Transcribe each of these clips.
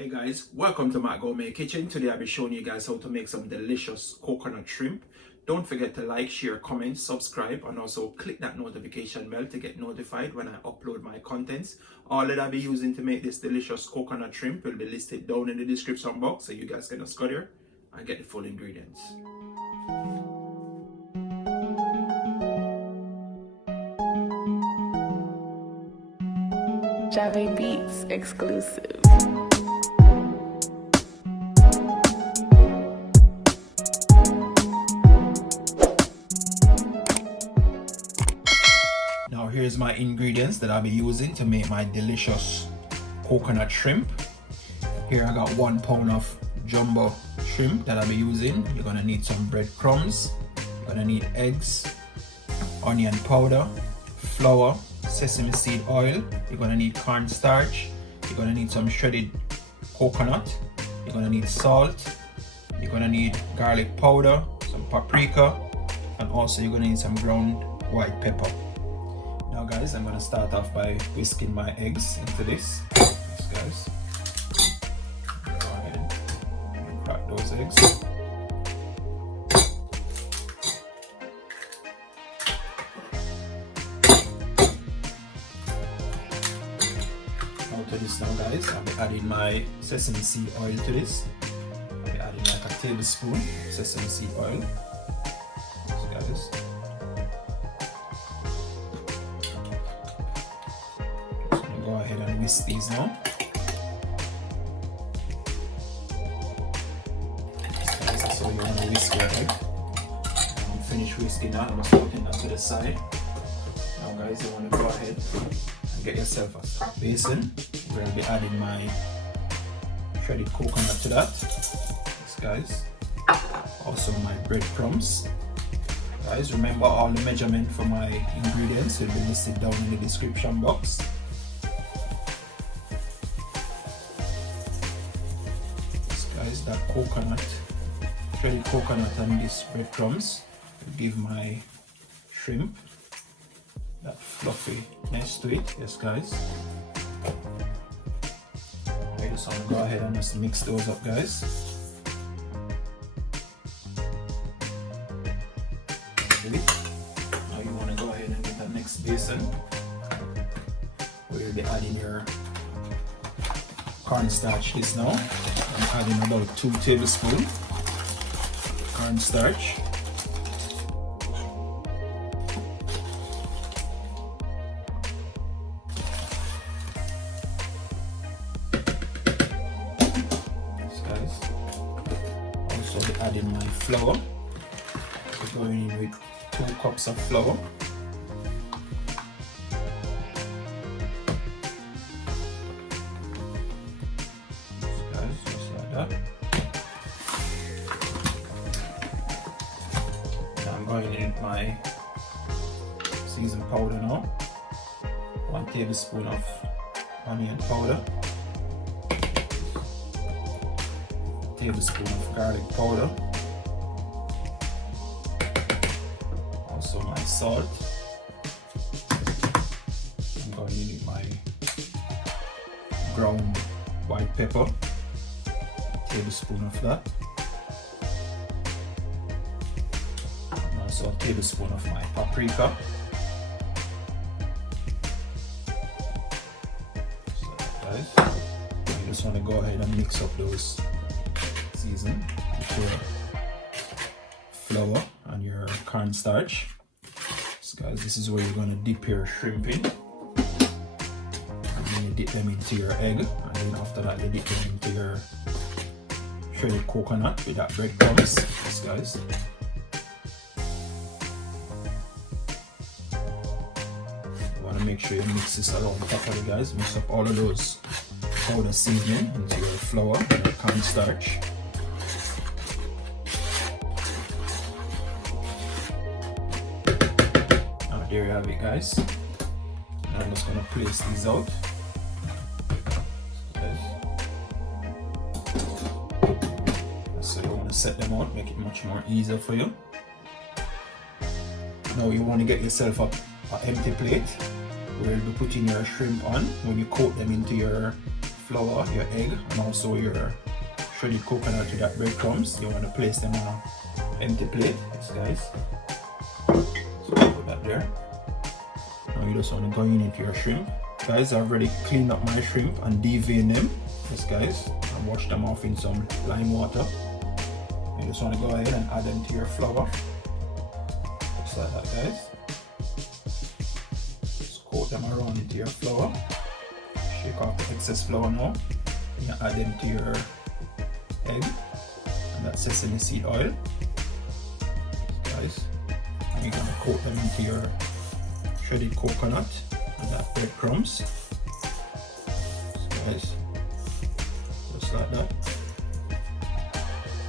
Hey guys, welcome to Matt Gourmet Kitchen. Today I'll be showing you guys how to make some delicious coconut shrimp. Don't forget to like, share, comment, subscribe, and also click that notification bell to get notified when I upload my contents. All that I'll be using to make this delicious coconut shrimp will be listed down in the description box, so you guys can just go there and get the full ingredients. Java Beats exclusive. Now here's my ingredients that I'll be using to make my delicious coconut shrimp. Here I got 1 pound of jumbo shrimp that I'll be using. You're gonna need some breadcrumbs, you're gonna need eggs, onion powder, flour, sesame seed oil, you're gonna need cornstarch, you're gonna need some shredded coconut, you're gonna need salt, you're gonna need garlic powder, some paprika, and also you're gonna need some ground white pepper. Now guys, I'm gonna start off by whisking my eggs into this. Yes, guys. Go ahead and crack those eggs. To this now guys, I'll be adding my sesame seed oil to this. I'll be adding like a tablespoon of sesame seed oil. So guys, just gonna go ahead and whisk these now. So guys, that's how you want to whisk your egg. I'm finished whisking that, I'm just putting that to the side. Now guys, you want to go ahead and get yourself a basin. Where I'll be adding my shredded coconut to that. Yes, guys. Also my breadcrumbs. Guys, remember all the measurement for my ingredients will be listed down in the description box. Yes, guys, that coconut, shredded coconut and this breadcrumbs will give my shrimp that fluffiness to it. Yes, guys. So I'm gonna go ahead and just mix those up, guys. Now you want to go ahead and get that next basin where you'll be adding your cornstarch. This now I'm adding about 2 tablespoons cornstarch. Also be adding my flour. So going in with 2 cups of flour. Guys, just like that. Now I'm going in with my seasoned powder now. 1 tablespoon of onion powder. Tablespoon of garlic powder, also my salt. I'm going in with my ground white pepper, a tablespoon of that, and also a tablespoon of my paprika. So guys, you just want to go ahead and mix up those season with your flour and your cornstarch. So guys, this is where you're going to dip your shrimp in, and then you dip them into your egg, and then after that you dip them into your shredded coconut with that breadcrumbs. Yes, guys. You want to make sure you mix this around properly, guys. Mix up all of those powder seasoning into your flour and your cornstarch. There you have it, guys. Now I'm just going to place these out. So you want to set them out, make it much more easier for you. Now you want to get yourself an empty plate where you'll be putting your shrimp on when you coat them into your flour, your egg, and also your shredded coconut to that breadcrumbs. You want to place them on an empty plate, yes guys. So put that there. Now you just want to go in into your shrimp. Guys, I've already cleaned up my shrimp and deveined them, yes guys, and wash them off in some lime water. You just want to go ahead and add them to your flour, just like that guys. Just coat them around into your flour. Shake off the excess flour now. You add them to your egg and that sesame seed oil, guys. And you're gonna coat them into your shredded coconut and that breadcrumbs, guys. Just like that.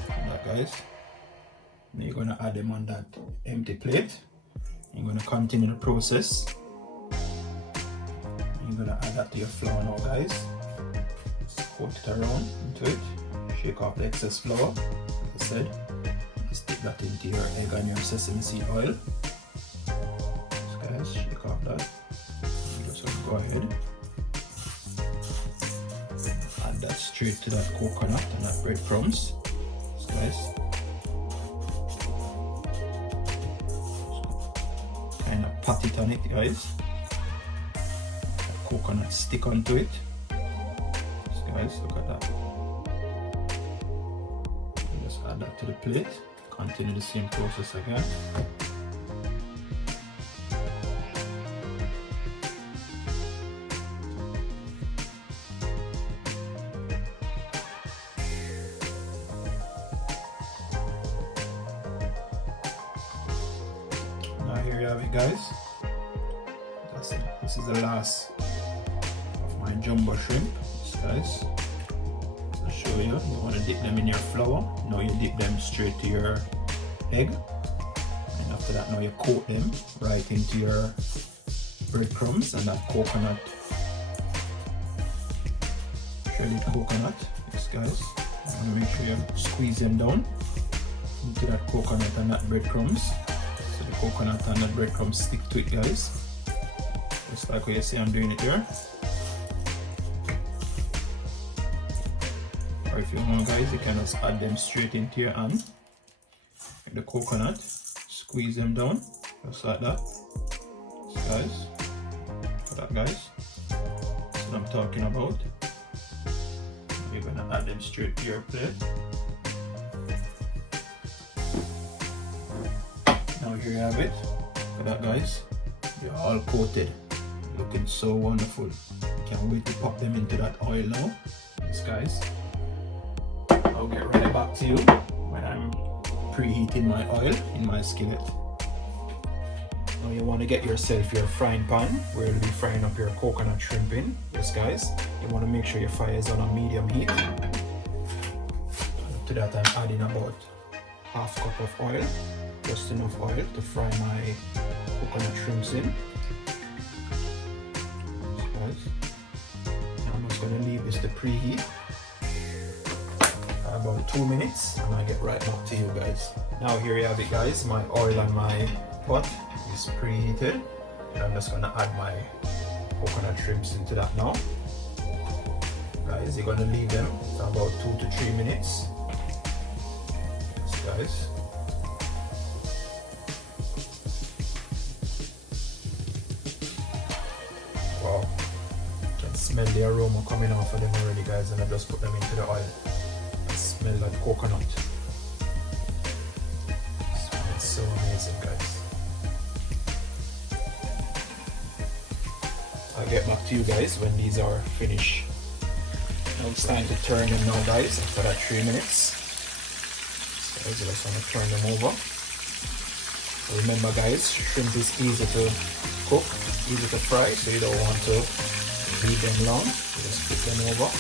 And that, guys. Then you're gonna add them on that empty plate. You're gonna continue the process. You're gonna add that to your flour now, guys. Just coat it around into it. Shake off the excess flour, like I said. Just dip that into your egg and your sesame seed oil. Just guys, shake off that. You just want to go ahead. Add that straight to that coconut and that breadcrumbs. Just guys. Kind of pat it on it, guys. Coconut stick onto it. Just guys, look at that. Just add that to the plate. Continue the same process again. Now here you have it, guys. That's it. This is the last of my jumbo shrimp, guys. I'll show you. You want to dip them in your flour. Now you dip them straight to your egg, and after that now you coat them right into your breadcrumbs and that coconut, shredded coconut. Yes guys, you want to make sure you squeeze them down into that coconut and that breadcrumbs, so the coconut and that breadcrumbs stick to it, guys, just like what you see I'm doing it here. Or if you want, guys, you can just add them straight into your hand. The coconut, squeeze them down, just like that. So guys, for that, guys, that's what I'm talking about. You're gonna add them straight to your plate. Now here you have it. For that, guys, they're all coated, looking so wonderful. Can't wait to pop them into that oil now. Yes, guys. I'll get right back to you when I'm preheating my oil in my skillet. Now you want to get yourself your frying pan where you'll be frying up your coconut shrimp in. Yes guys, you want to make sure your fire is on a medium heat. To that I'm adding about half cup of oil, just enough oil to fry my coconut shrimps in. Yes, guys. Now I'm just going to leave this to preheat about 2 minutes and I'll get right back to you guys. Now here you have it, guys. My oil and my pot is preheated and I'm just gonna add my coconut shrimps into that now. Guys, you're gonna leave them for about 2 to 3 minutes. Yes guys. Wow, you can smell the aroma coming off of them already, guys, and I just put them into the oil. Smell that coconut. Smells so amazing, guys. I'll get back to you guys when these are finished. Now it's time to turn them now, guys, after that 3 minutes. So I just want to turn them over. Remember, guys, shrimp is easy to cook, easy to fry, so you don't want to leave them long. You just flip them over.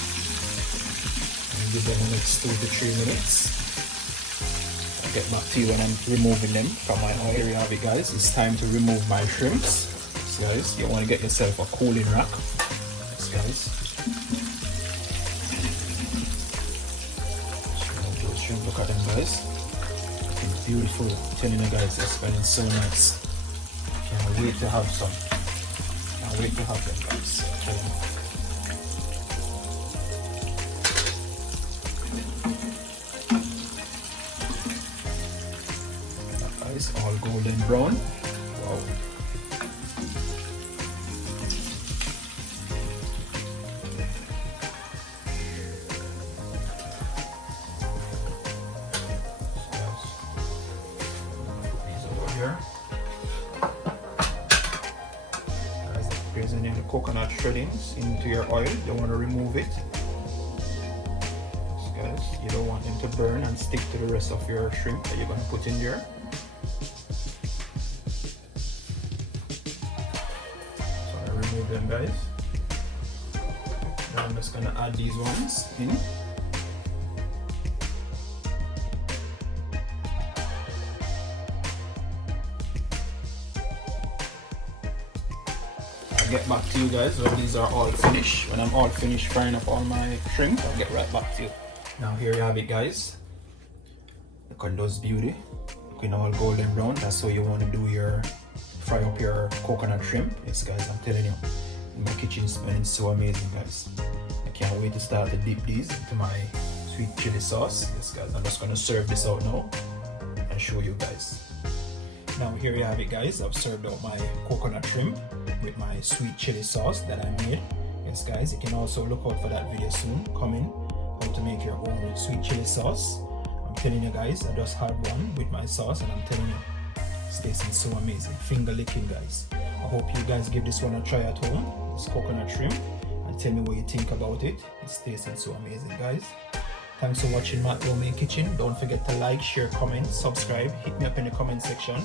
Give them the next 2 to 3 minutes. I'll get back to you when I'm removing them from my oil. Here you have it, guys. It's time to remove my shrimps. So guys, you want to get yourself a cooling rack. Yes, guys. Remove those shrimp. Look at them, guys. Looking beautiful. I'm telling you, guys, they're smelling so nice. Can't wait to have some. Can't wait to have them, guys. golden brown. Wow. Here. Guys, presenting the coconut shreddings into your oil. You want to remove it. Guys, you don't want them to burn and stick to the rest of your shrimp that you're going to put in there. So I remove them, guys. Now I'm just going to add these ones in. Get back to you guys when these are all finished. When I'm all finished frying up all my shrimp, I'll get right back to you. Now here you have it, guys. Look at those beauty. Looking all golden brown. That's how you want to do your fry up your coconut shrimp. Yes guys, I'm telling you, my kitchen is smelling so amazing, guys. I can't wait to start to dip these into my sweet chili sauce. Yes guys, I'm just gonna serve this out now and show you guys. Now here you have it, guys. I've served out my coconut shrimp with my sweet chili sauce that I made. Yes guys, you can also look out for that video soon coming, how to make your own sweet chili sauce. I'm telling you guys, I just had one with my sauce and I'm telling you, it's tasting so amazing. Finger licking, guys. I hope you guys give this one a try at home, this coconut shrimp, and tell me what you think about it. It's tasting so amazing, guys. Thanks for watching Matt Gourmet Kitchen. Don't forget to like, share, comment, subscribe. Hit me up in the comment section.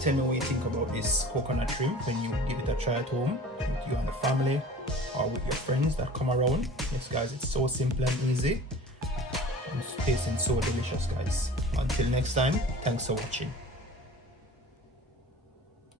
Tell me what you think about this coconut shrimp when you give it a try at home with you and the family or with your friends that come around. Yes guys, it's so simple and easy. And it's tasting so delicious, guys. Until next time, thanks for watching.